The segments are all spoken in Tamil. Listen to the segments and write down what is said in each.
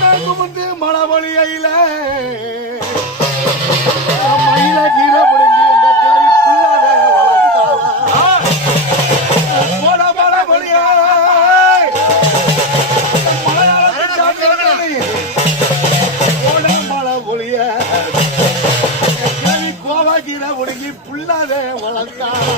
குமுந்து மலவழியில மயில கீரை புடுங்கி எங்க கறி புள்ளாத போட மலவழியா போட மலவழிய கறி கோவாக்கீரை புடுங்கி புள்ளாத வளர்த்தாளா?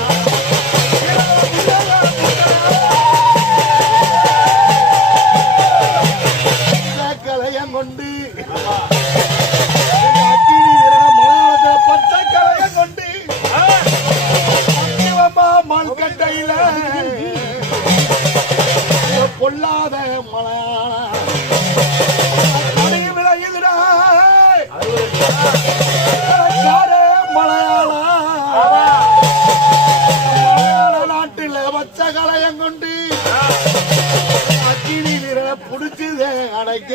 பொல்லாத மலையாள கடையும் விளையுதுடா காரே மலையாள மலையாள நாட்டுல பச்சை புடிச்சுதே அடைக்க.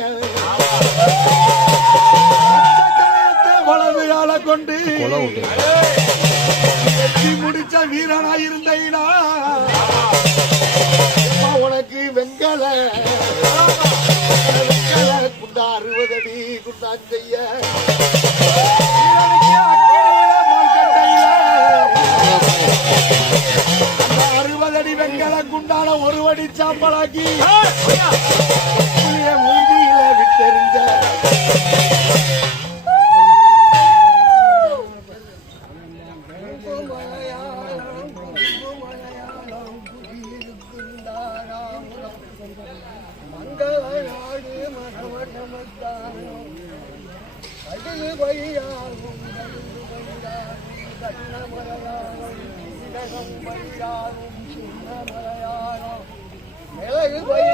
வலது கால கொண்டு. முடிச்ச வீரனா குண்டான ஒரு வடி சாம்பலாக்கி. புளிய மூங்கியில விட்டெறிஞ்ச. மங்களநாடு மனவட்டமத்தானம் கடலு வையாகும் கடலு 没了，人没了